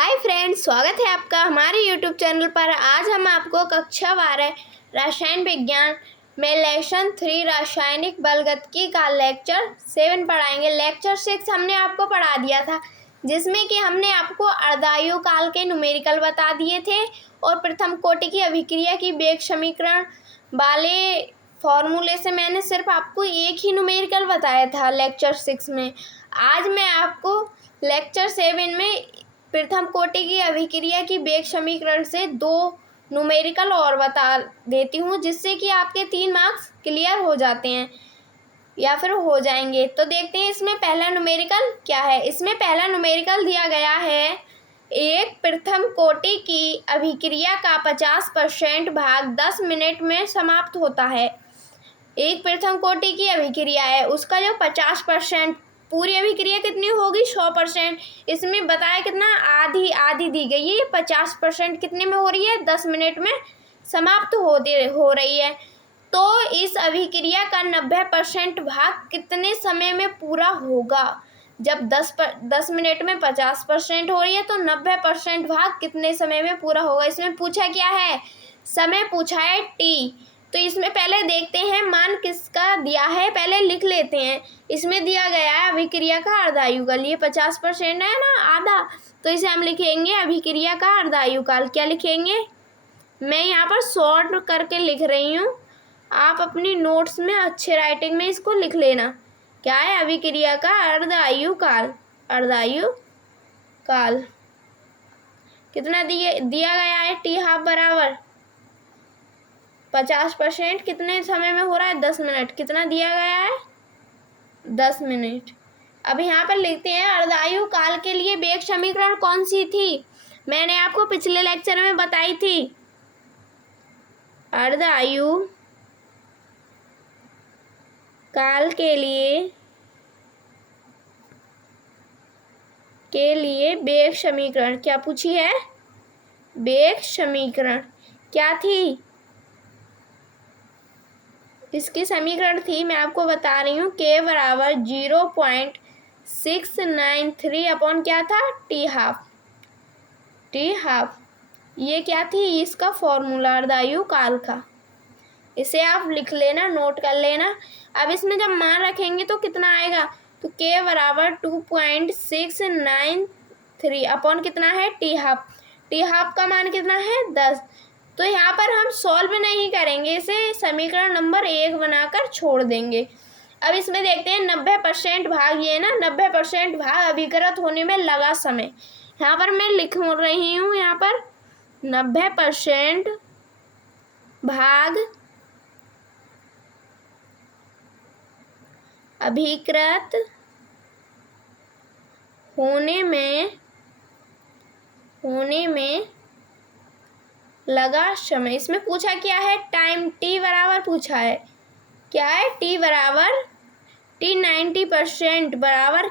Hi friends, स्वागत है आपका हमारे यूट्यूब चैनल पर। आज हम आपको कक्षा 12 रसायन विज्ञान में लेसन 3 रासायनिक बलगतिकी का लेक्चर 7 पढ़ाएंगे। लेक्चर 6 हमने आपको पढ़ा दिया था, जिसमें कि हमने आपको अर्धायु काल के न्यूमेरिकल बता दिए थे और प्रथम कोटि की अभिक्रिया की वेग समीकरण वाले फॉर्मूले से मैंने सिर्फ आपको एक ही न्यूमेरिकल बताया था लेक्चर 6 में। आज मैं आपको लेक्चर 7 में प्रथम कोटि की अभिक्रिया की वेग समीकरण से 2 न्यूमेरिकल और बता देती हूँ, जिससे कि आपके 3 मार्क्स क्लियर हो जाते हैं या फिर हो जाएंगे। तो देखते हैं इसमें पहला न्यूमेरिकल क्या है। इसमें पहला न्यूमेरिकल दिया गया है, एक प्रथम कोटि की अभिक्रिया का 50% भाग 10 मिनट में समाप्त होता है। एक प्रथम कोटि की अभिक्रिया है, उसका जो 50% पूरी अभिक्रिया कितनी होगी 100%। इसमें बताया कितना आधी दी गई है। ये 50% कितने में हो रही है 10 मिनट में समाप्त हो रही है। तो इस अभिक्रिया का 90% भाग कितने समय में पूरा होगा। जब 10 मिनट में 50% हो रही है तो 90% भाग कितने समय में पूरा होगा। इसमें पूछा क्या है, समय पूछा है टी। तो इसमें पहले देखते हैं मान किसका दिया है, पहले लिख लेते हैं। इसमें दिया गया है अभिक्रिया का अर्धायुकाल, ये 50% है ना, आधा, तो इसे हम लिखेंगे अभिक्रिया का अर्धायुकाल। क्या लिखेंगे, मैं यहाँ पर शॉर्ट करके लिख रही हूँ, आप अपनी नोट्स में अच्छे राइटिंग में इसको लिख लेना। क्या है, अभिक्रिया का अर्धायुकाल। अर्धायुकाल कितना दिया गया है, टी हाफ बराबर 50% कितने समय में हो रहा है 10 मिनट। कितना दिया गया है 10 मिनट। अब यहाँ पर लिखते हैं अर्धायु काल के लिए वेग समीकरण कौन सी थी, मैंने आपको पिछले लेक्चर में बताई थी। अर्धायु काल के लिए वेग समीकरण क्या पूछी है, वेग समीकरण क्या थी, इसकी समीकरण थी, मैं आपको बता रही हूँ, के बराबर 0.693 अपॉन क्या था टी हाफ। ये क्या थी, इसका फॉर्मूला अर्धायु काल का। इसे आप लिख लेना, नोट कर लेना। अब इसमें जब मान रखेंगे तो कितना आएगा, तो के बराबर 2.693 अपॉन कितना है टी हाफ। टी हाफ का मान कितना है 10। तो यहाँ पर हम सॉल्व नहीं करेंगे, इसे समीकरण नंबर 1 बनाकर छोड़ देंगे। अब इसमें देखते हैं 90% भाग, ये ना 90% भाग अभिकृत होने में लगा समय। यहाँ पर मैं लिख रही हूँ, यहाँ पर 90% भाग अभिकृत होने में लगा समय। इसमें पूछा क्या है, टाइम, टी बराबर पूछा है, क्या है टी बराबर 90% बराबर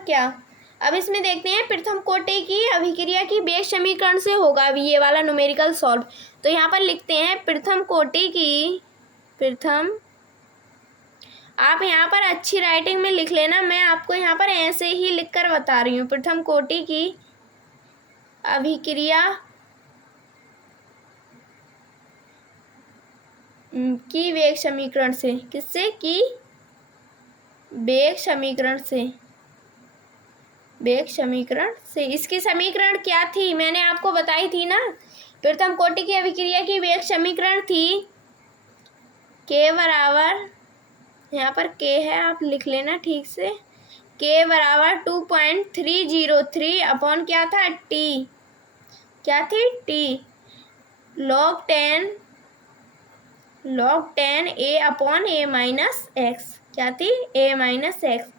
क्या। अब इसमें देखते हैं प्रथम कोटि की अभिक्रिया की वेग समीकरण से होगा अभी ये वाला न्यूमेरिकल सॉल्व। तो यहाँ पर लिखते हैं प्रथम कोटि की, आप यहाँ पर अच्छी राइटिंग में लिख लेना, मैं आपको यहाँ पर ऐसे ही लिखकर बता रही हूँ। प्रथम कोटि की अभिक्रिया की वेग समीकरण से, किससे की वेग समीकरण से इसकी समीकरण क्या थी, मैंने आपको बताई थी ना। प्रथम कोटि की अभिक्रिया की वेग समीकरण थी के बराबर, यहाँ पर के है आप लिख लेना ठीक से, के बराबर 2.303 अपॉन क्या था टी, क्या थी टी, log 10 ए अपॉन ए माइनस एक्स, क्या थी ए माइनस एक्स।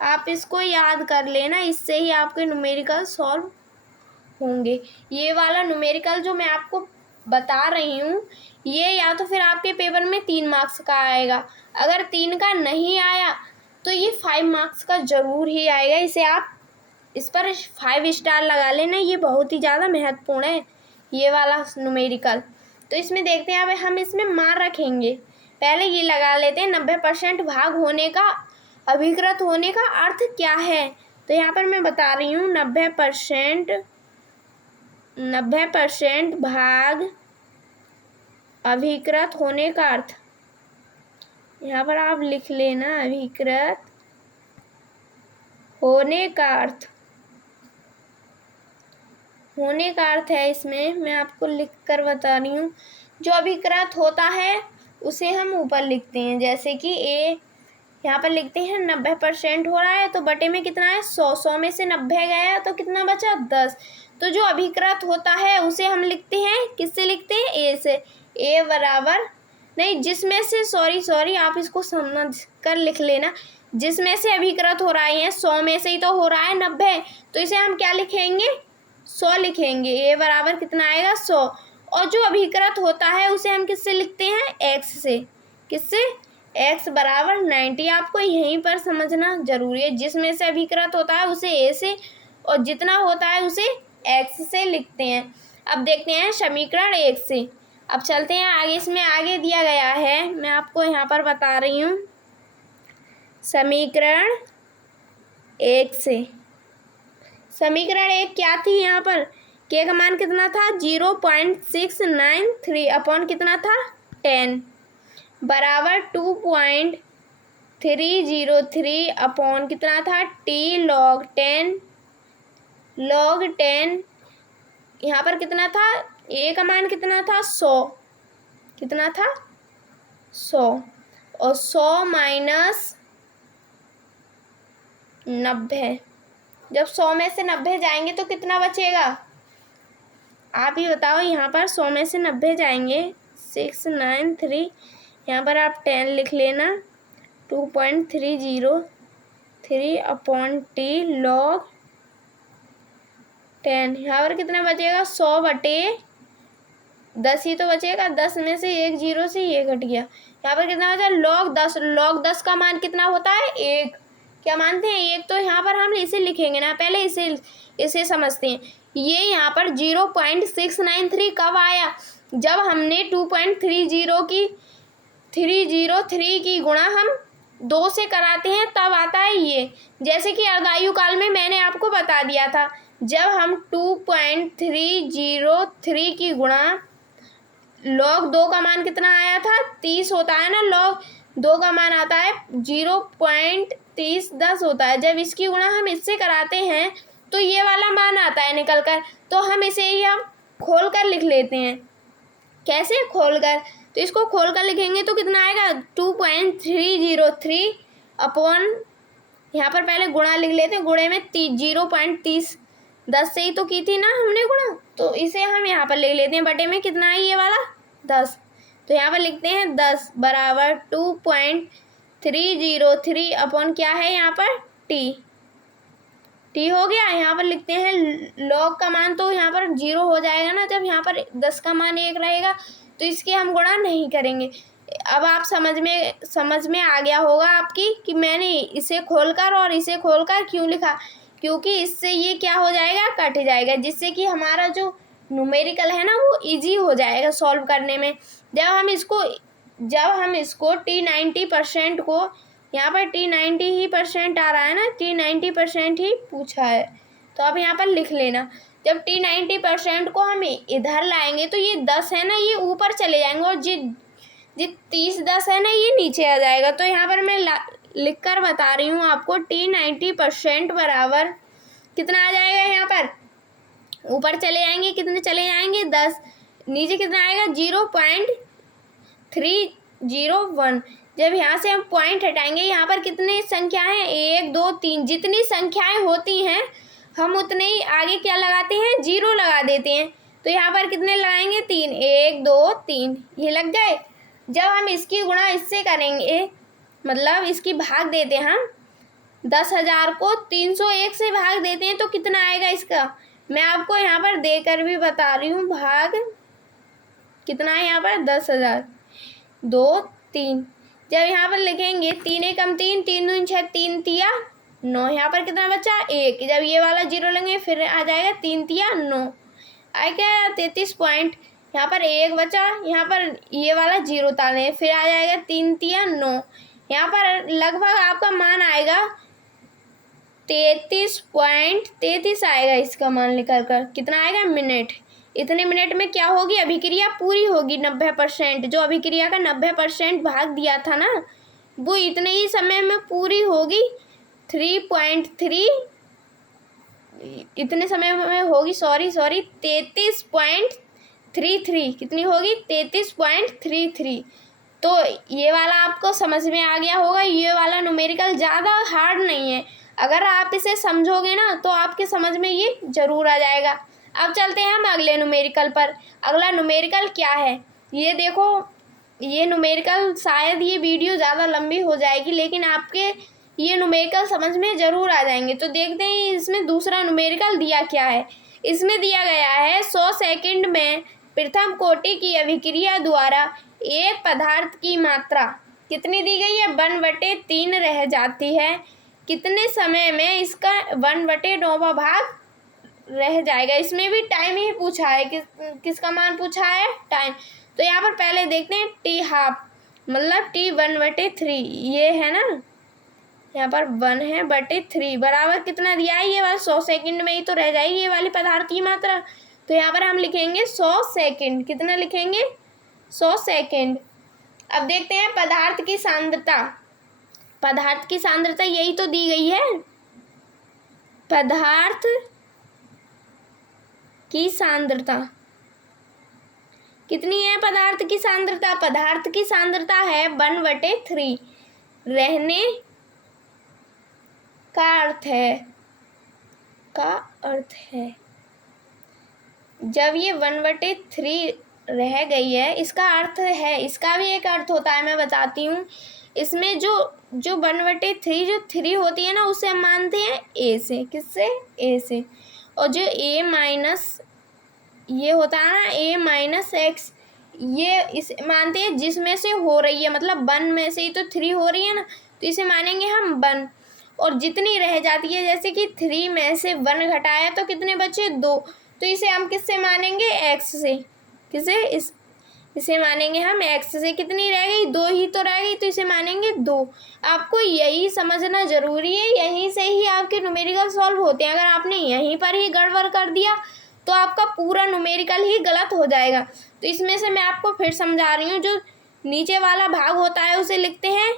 आप इसको याद कर लेना, इससे ही आपके न्यूमेरिकल सॉल्व होंगे। ये वाला न्यूमेरिकल जो मैं आपको बता रही हूँ, ये या तो फिर आपके पेपर में 3 मार्क्स का आएगा, अगर 3 का नहीं आया तो ये 5 मार्क्स का ज़रूर ही आएगा। इसे आप इस पर 5 स्टार लगा लेना, ये बहुत ही ज़्यादा महत्वपूर्ण है ये वाला न्यूमेरिकल। तो इसमें देखते हैं, अब हम इसमें मान रखेंगे, पहले ये लगा लेते हैं 90% भाग होने का, अभिकृत होने का अर्थ क्या है। तो यहाँ पर मैं बता रही हूँ 90% भाग अभिकृत होने का अर्थ, यहाँ पर आप लिख लेना अभिकृत होने का अर्थ, होने का अर्थ है इसमें मैं आपको लिख कर बता रही हूँ। जो अभिकृत होता है उसे हम ऊपर लिखते हैं, जैसे कि ए यहाँ पर लिखते हैं 90% हो रहा है तो बटे में कितना है 100 में से 90 गया तो कितना बचा 10। तो जो अभिकृत होता है उसे हम लिखते हैं, किससे लिखते हैं, ए से। ए बराबर नहीं, जिसमें से सॉरी आप इसको समझ कर लिख लेना, जिसमें से अभिकृत हो रहा है 100 में से ही तो हो रहा है 90, तो इसे हम क्या लिखेंगे 100 लिखेंगे। ए बराबर कितना आएगा 100। और जो अभिकृत होता है उसे हम किससे लिखते हैं, एक्स से। किससे, एक्स बराबर 90। आपको यहीं पर समझना जरूरी है, जिसमें से अभिकृत होता है उसे ए से और जितना होता है उसे एक्स से लिखते हैं। अब देखते हैं समीकरण 1 से। अब चलते हैं आगे, इसमें आगे दिया गया है, मैं आपको यहाँ पर बता रही हूँ समीकरण 1 से। समीकरण 1 क्या थी, यहाँ पर के का मान कितना था 0.693 अपॉन कितना था 10 बराबर 2.303 अपॉन कितना था टी लॉग 10 यहाँ पर कितना था, ए का मान कितना था 100, कितना था 100 और 100 माइनस 90, जब 100 में से 90 जाएंगे तो कितना बचेगा, आप ही बताओ। यहाँ पर 100 में से 90 जाएंगे 693, यहाँ पर आप 10 लिख लेना 2.303 अपॉन टी लॉग 10, यहाँ पर कितना बचेगा 100 बटे 10 ही तो बचेगा, 10 में से एक जीरो से ये घट गया। यहाँ पर कितना बचा लॉग 10, लॉग 10 का मान कितना होता है 1, क्या मानते हैं 1, तो यहाँ पर हम इसे लिखेंगे ना, पहले इसे समझते हैं। ये यहाँ पर 0.693 कब आया, जब हमने 303 की गुणा हम 2 से कराते हैं तब आता है ये। जैसे कि अर्धायु काल में मैंने आपको बता दिया था, जब हम 2.303 की गुणा लॉग 2 का मान कितना आया था 30 होता है ना, लॉग 2 का मान आता है 0.3010 होता है। जब इसकी गुणा हम इससे कराते हैं तो ये वाला मान आता है निकल कर, तो हम इसे ही हम खोल कर लिख लेते हैं। कैसे खोल कर, तो इसको खोल कर लिखेंगे तो कितना आएगा 2.303 अपॉन, यहाँ पर पहले गुणा लिख लेते हैं, गुणे में 0.30 10 से ही तो की थी ना हमने गुणा, तो इसे हम यहाँ पर लिख लेते हैं, बटे में कितना है ये वाला 10, तो यहाँ पर लिखते हैं 10 बराबर 2.303 अपॉन क्या है यहाँ पर टी हो गया। यहाँ पर लिखते हैं लॉग का मान तो यहाँ पर 0 हो जाएगा ना, जब यहाँ पर 10 का मान 1 रहेगा तो इसके हम गुणा नहीं करेंगे। अब आप समझ में आ गया होगा आपकी कि मैंने इसे खोलकर और इसे खोलकर क्यों लिखा, क्योंकि इससे ये क्या हो जाएगा कट जाएगा, जिससे कि हमारा जो न्यूमेरिकल है ना वो इजी हो जाएगा सॉल्व करने में। जब हम इसको T90% को, यहाँ पर T90 ही परसेंट आ रहा है ना, T90% ही पूछा है, तो अब यहाँ पर लिख लेना। जब T90% को हम इधर लाएंगे तो ये 10 है ना ये ऊपर चले जाएंगे और जी 30-10 है ना ये नीचे आ जाएगा। तो यहाँ पर मैं लिख कर बता रही हूँ आपको, T90% बराबर कितना आ जाएगा, यहाँ पर ऊपर चले जाएंगे, कितने चले जाएंगे 10, नीचे कितना आएगा 0.301। जब यहाँ से हम पॉइंट हटाएंगे, यहाँ पर कितनी संख्याएं 1 2 3, जितनी संख्याएं होती हैं हम उतने ही आगे क्या लगाते हैं 0 लगा देते हैं। तो यहाँ पर कितने लगाएंगे 3, 1 2 3 ये लग गए। जब हम इसकी गुणा इससे करेंगे, मतलब इसकी भाग देते हैं हम 10,000 को 301 से भाग देते हैं तो कितना आएगा इसका, मैं आपको यहाँ पर देकर भी बता रही हूँ, भाग कितना है यहाँ पर 10,000 2 3। जब यहाँ पर लिखेंगे 3 एकम 3, 3 दूनी 6, 3 तिया 9, यहाँ पर कितना बचा 1, जब ये वाला 0 लेंगे फिर आ जाएगा 3 तिया 9, आएगा 33 पॉइंट। यहाँ पर 1 बचा, यहाँ पर ये वाला 0 डालें फिर आ जाएगा 3 तिया 9, यहाँ पर लगभग आपका मान आएगा 33.33 आएगा इसका मान निकल कर। कितना आएगा? मिनट। इतने मिनट में क्या होगी? अभिक्रिया पूरी होगी 90%। जो अभिक्रिया का 90% भाग दिया था ना, वो इतने ही समय में पूरी होगी। 3.3 इतने समय में होगी, सॉरी 33.33। कितनी होगी? 33.33। तो ये वाला आपको समझ में आ गया होगा। ये वाला न्यूमेरिकल ज़्यादा हार्ड नहीं है, अगर आप इसे समझोगे ना तो आपके समझ में ये ज़रूर आ जाएगा। अब चलते हैं हम अगले न्यूमेरिकल पर। अगला न्यूमेरिकल क्या है ये देखो। ये न्यूमेरिकल शायद ये वीडियो ज़्यादा लंबी हो जाएगी, लेकिन आपके ये न्यूमेरिकल समझ में ज़रूर आ जाएंगे। तो देखते हैं इसमें दूसरा न्यूमेरिकल दिया क्या है। इसमें दिया गया है 100 सेकंड में प्रथम कोटि की अभिक्रिया द्वारा एक पदार्थ की मात्रा कितनी दी गई है? 1/3 रह जाती है। कितने समय में इसका 1/9 भाग रह जाएगा? इसमें भी टाइम ही पूछा है। किसका मान पूछा है? टाइम। तो यहाँ पर पहले देखते हैं टी हाफ, मतलब टी 1/3 ये है ना, यहाँ पर 1 है बटे 3 बराबर कितना दिया है? ये वाला 100 सेकंड में ही तो रह जाएगी ये वाली पदार्थ की मात्रा। तो यहाँ पर हम लिखेंगे 100 सेकंड। कितना लिखेंगे? 100 सेकंड। अब देखते हैं पदार्थ की सांद्रता। पदार्थ की सांद्रता यही तो दी गई है। पदार्थ की सांद्रता कितनी है? पदार्थ की सांद्रता, पदार्थ की सांद्रता है 1/3। रहने का अर्थ है जब ये 1/3 रह गई है, इसका अर्थ है, इसका भी एक अर्थ होता है, मैं बताती हूँ। इसमें जो 1/3 जो 3 होती है ना, उसे हम मानते हैं ए से। किससे? ए से। और जो ए माइनस ये होता है ना, ए माइनस एक्स, ये इसे मानते हैं जिसमें से हो रही है, मतलब 1 में से ही तो 3 हो रही है ना, तो इसे मानेंगे हम 1। और जितनी रह जाती है, जैसे कि 3 में से 1 घटाया तो कितने बचे? 2। तो इसे हम किससे मानेंगे? एक्स से। किसे? इसे मानेंगे हम एक्स से। कितनी रह गई? 2 ही तो रह गई, तो इसे मानेंगे 2। आपको यही समझना जरूरी है, यहीं से ही आपके न्यूमेरिकल सॉल्व होते हैं। अगर आपने यहीं पर ही गड़बड़ कर दिया तो आपका पूरा न्यूमेरिकल ही गलत हो जाएगा। तो इसमें से मैं आपको फिर समझा रही हूँ। जो नीचे वाला भाग होता है उसे लिखते हैं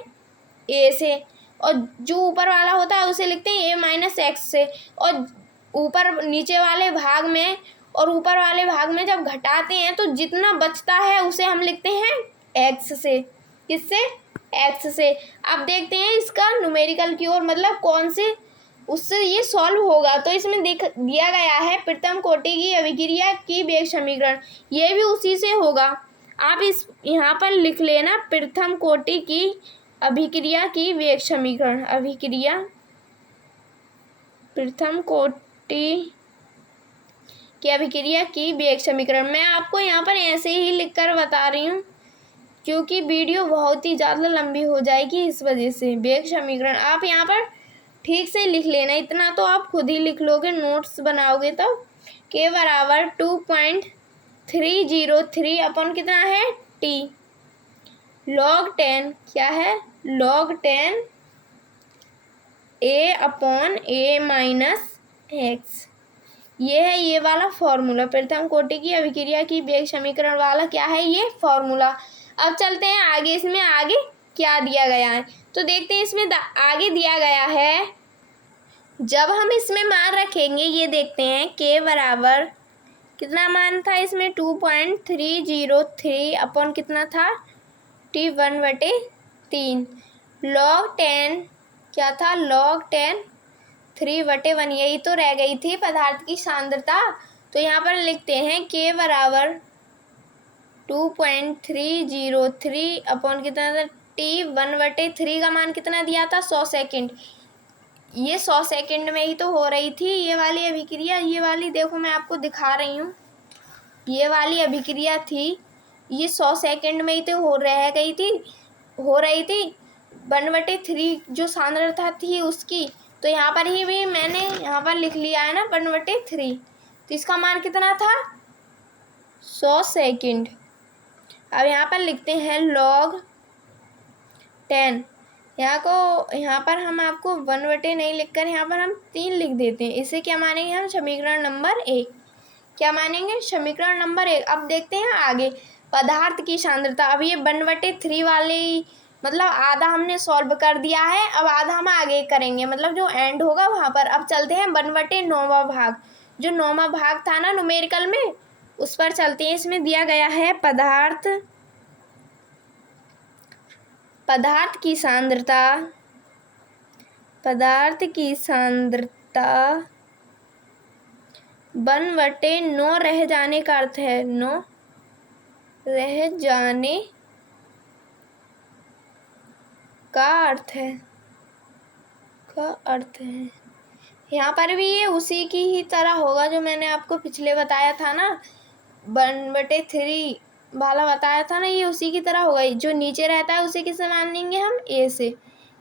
ए से, और जो ऊपर वाला होता है उसे लिखते हैं ए माइनस एक्स से। और ऊपर नीचे वाले भाग में और ऊपर वाले भाग में जब घटाते हैं तो जितना बचता है उसे हम लिखते हैं एक्स से। किससे? एक्स से। अब देखते हैं इसका न्यूमेरिकल की ओर, मतलब कौन से उससे ये सॉल्व होगा। तो इसमें दिया गया है प्रथम कोटि की अभिक्रिया की वेग समीकरण, ये भी उसी से होगा। आप इस यहाँ पर लिख लेना प्रथम कोटि की अभिक्रिया की वेग समीकरण। अभिक्रिया प्रथम कोटि की अभिक्रिया की वेग समीकरण। मैं आपको यहाँ पर ऐसे ही लिखकर बता रही हूँ, क्योंकि वीडियो बहुत ही ज़्यादा लंबी हो जाएगी, इस वजह से। वेग समीकरण आप यहाँ पर ठीक से लिख लेना, इतना तो आप खुद ही लिख लोगे, नोट्स बनाओगे तो। के बराबर 2.303 अपन कितना है? टी। log 10 क्या है? log 10 a upon a minus x. ये है ये वाला फॉर्मूला, प्रथम कोटि की अभिक्रिया की वेग समीकरण वाला क्या है? ये फॉर्मूला। अब चलते हैं आगे, इसमें आगे क्या दिया गया है तो देखते हैं। इसमें आगे दिया गया है, जब हम इसमें मान रखेंगे, ये देखते हैं के बराबर कितना मान था इसमें? 2.303 अपॉन कितना था? टी 1/3। log 10 क्या था? log 10 3/1, यही तो रह गई थी पदार्थ की सांद्रता। तो यहाँ पर लिखते हैं के बराबर 2.303 अपॉन कितना था? टी 1/3 का मान कितना दिया था? 100 सेकंड। ये 100 सेकंड में ही तो हो रही थी ये वाली अभिक्रिया। ये वाली देखो, मैं आपको दिखा रही हूँ, ये वाली अभिक्रिया थी, ये 100 सेकंड में ही तो हो रही थी 1/3 जो सांद्रता थी उसकी। तो यहाँ पर ही भी मैंने यहाँ पर लिख लिया है ना 1/3। तो इसका मान कितना था? 100 सेकंड। अब यहाँ पर लिखते हैं log 10 यहाँ पर हम आपको 1/, नहीं लिखकर यहाँ पर हम 3 लिख देते हैं। इसे क्या मानेंगे हम? समीकरण नंबर 1। क्या मानेंगे? समीकरण नंबर 1। अब देखते हैं आगे पदार्थ की सांद्रता। अब ये 1/3 वाली मतलब आधा हमने सॉल्व कर दिया है, अब आधा हम आगे करेंगे, मतलब जो एंड होगा वहाँ पर। अब चलते हैं 1/9वां भाग, जो 9वां भाग था ना न्यूमेरिकल में, उस पर चलते हैं। इसमें दिया गया है पदार्थ की सांद्रता 1/9 रह जाने का अर्थ है 9 रह जाने का अर्थ है यहाँ पर भी ये उसी की ही तरह होगा जो मैंने आपको पिछले बताया था ना, 1/3 वाला बताया था ना, ये उसी की तरह होगा। जो नीचे रहता है उसे किससे मान लेंगे हम? ए से।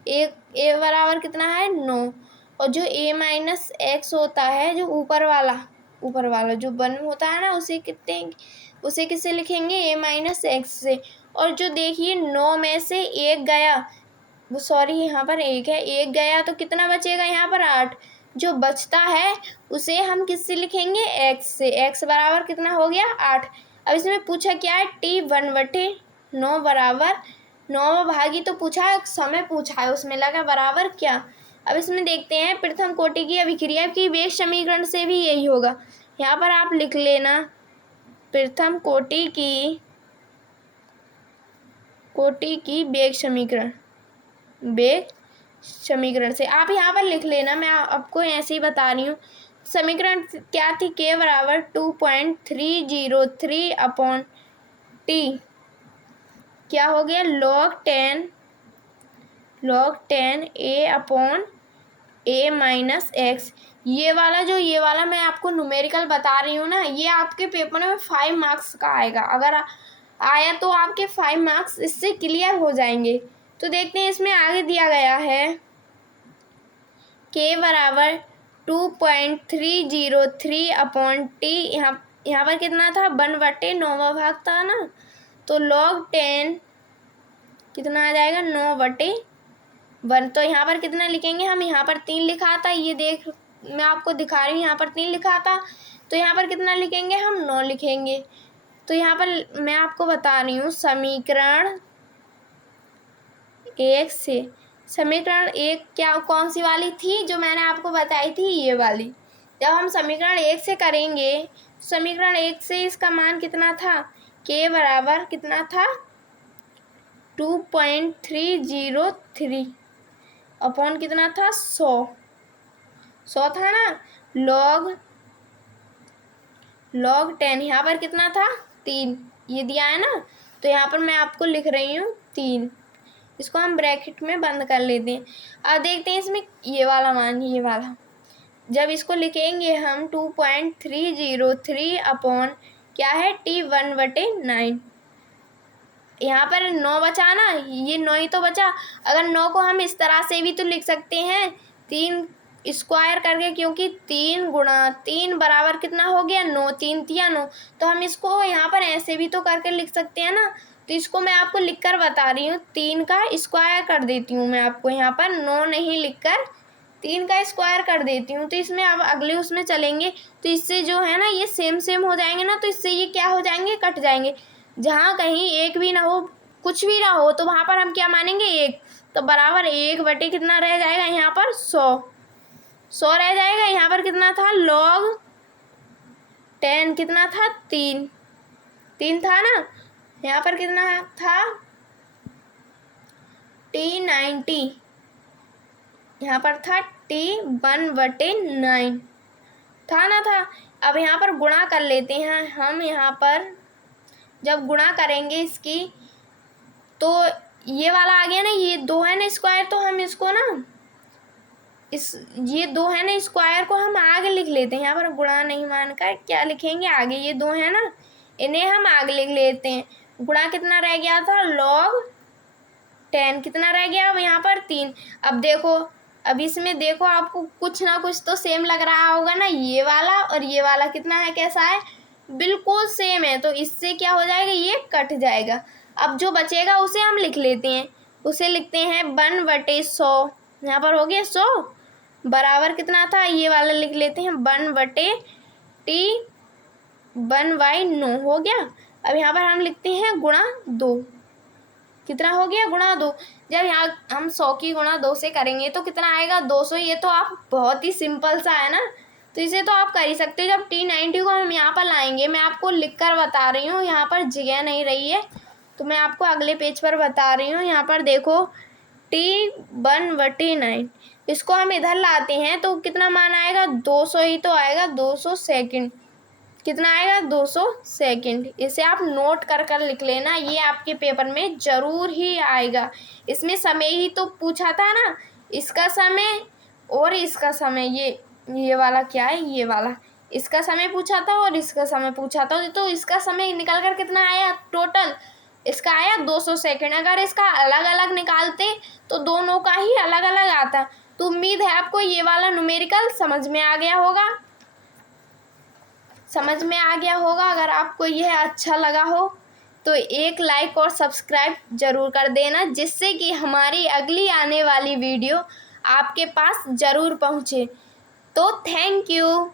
ए बराबर कितना है? 9। और जो a माइनस एक्स होता है, जो ऊपर वाला जो 1 होता है ना, उसे किससे लिखेंगे? a माइनस एक्स से। और जो देखिए 9 में से 1 गया, वो सॉरी यहाँ पर 1 है, 1 गया तो कितना बचेगा? यहाँ पर 8। जो बचता है उसे हम किससे लिखेंगे? x से। x बराबर कितना हो गया? 8। अब इसमें पूछा क्या है? t 1/9 बराबर 9वां भाग ही तो पूछा है, समय पूछा है, उसमें लगा बराबर क्या। अब इसमें देखते हैं प्रथम कोटि की अभिक्रिया की वेग समीकरण से भी यही होगा। यहाँ पर आप लिख लेना प्रथम कोटि की वेग समीकरण से आप यहाँ पर लिख लेना, मैं आपको ऐसे ही बता रही हूँ। समीकरण क्या थी? k बराबर 2.303 अपॉन t क्या हो गया? log 10 a upon a minus x. ये वाला मैं आपको न्यूमेरिकल बता रही हूँ ना, ये आपके पेपर में 5 मार्क्स का आएगा। अगर आया तो आपके 5 मार्क्स इससे क्लियर हो जाएंगे। तो देखते हैं इसमें आगे दिया गया है k बराबर 2.303 अपॉन टी। यहाँ पर कितना था? 1/9वां भाग था ना, तो log 10 कितना आ जाएगा? 9/1। तो यहाँ पर कितना लिखेंगे हम? यहाँ पर 3 लिखा था, ये देख मैं आपको दिखा रही हूँ, यहाँ पर 3 लिखा था, तो यहाँ पर कितना लिखेंगे हम? 9 लिखेंगे। तो यहाँ पर मैं आपको बता रही हूँ समीकरण 1 से। समीकरण 1 कौन सी वाली थी जो मैंने आपको बताई थी? ये वाली। जब हम समीकरण 1 से करेंगे, समीकरण 1 से इसका मान कितना था? k बराबर कितना था? 2.303 अपॉन कितना था? 100 था ना। log 10 यहाँ पर कितना था? 3, ये दिया है ना, तो यहाँ पर मैं आपको लिख रही हूँ 3। इसको हम ब्रैकेट में बंद कर लेते हैं। अब देखते हैं इसमें ये वाला मान, ये वाला जब इसको लिखेंगे हम 2.303 अपॉन क्या है? t 1/9। यहाँ पर 9 बचा ना, ये 9 ही तो बचा। अगर 9 को हम इस तरह से भी तो लिख सकते हैं 3 स्क्वायर करके, क्योंकि 3 गुणा 3 बराबर कितना हो गया? 9। 3 तिया 9, तो हम इसको यहाँ पर ऐसे भी तो करके लिख सकते हैं ना। तो इसको मैं आपको लिखकर बता रही हूँ, 3 का स्क्वायर कर देती हूँ मैं आपको, यहाँ पर 9 नहीं लिखकर 3 का स्क्वायर कर देती हूँ। तो इसमें अब अगले उसमें चलेंगे तो इससे जो है ना ये सेम हो जाएंगे ना, तो इससे ये क्या हो जाएंगे? कट जाएंगे। जहाँ कहीं एक भी ना हो, कुछ भी ना हो, तो वहाँ पर हम क्या मानेंगे? 1। तो बराबर 1/, कितना रह जाएगा यहाँ पर? 100 रह जाएगा। यहाँ पर कितना था? log 10 कितना था? 3 था ना। यहाँ पर कितना था? t 90, यहाँ पर था t 1/9 था ना था। अब यहाँ पर गुणा कर लेते हैं हम। यहाँ पर जब गुणा करेंगे इसकी, तो ये वाला आ गया ना, ये 2 है ना स्क्वायर, तो हम इसको ना ये 2 है ना स्क्वायर को हम आगे लिख लेते हैं। यहाँ पर गुणा नहीं मानकर क्या लिखेंगे? आगे। ये 2 है ना, इन्हें हम आगे लिख लेते हैं। गुणा कितना रह गया था? log 10 कितना रह गया? अब यहाँ पर 3। अब देखो, अब इसमें देखो आपको कुछ ना कुछ तो सेम लग रहा होगा ना। ये वाला और ये वाला कितना है? कैसा है? बिल्कुल सेम है। तो इससे क्या हो जाएगा? ये कट जाएगा। अब जो बचेगा उसे हम लिख लेते हैं। उसे लिखते हैं 1/100। यहाँ पर हो गया 100 बराबर कितना था, ये वाला लिख लेते हैं 1/1/9 हो गया। अब यहाँ पर हम लिखते हैं गुणा 2, कितना हो गया गुणा 2। जब यहाँ हम 100 की गुणा 2 से करेंगे तो कितना आएगा 200। ये तो आप बहुत ही सिंपल सा है ना, तो इसे तो आप कर ही सकते हो। जब T90 को हम यहाँ पर लाएंगे, मैं आपको लिख कर बता रही हूँ, यहाँ पर जगह नहीं रही है तो मैं आपको अगले पेज पर बता रही हूँ। यहाँ पर देखो T1/9, इसको हम इधर लाते हैं तो कितना मान आएगा 200 ही तो आएगा, 200 सेकेंड। कितना आएगा 200 सेकेंड। इसे आप नोट कर कर लिख लेना, ये आपके पेपर में ज़रूर ही आएगा। इसमें समय ही तो पूछा था ना, इसका समय और इसका समय, ये वाला क्या है, ये वाला, इसका समय पूछा था और इसका समय पूछा था। तो इसका समय निकल कर कितना आया टोटल, इसका आया 200 सेकेंड। अगर इसका अलग अलग निकालते तो दोनों का ही अलग अलग आता। तो उम्मीद है आपको ये वाला न्यूमेरिकल समझ में आ गया होगा, अगर आपको यह अच्छा लगा हो तो एक लाइक और सब्सक्राइब ज़रूर कर देना, जिससे कि हमारी अगली आने वाली वीडियो आपके पास ज़रूर पहुँचे। तो थैंक यू।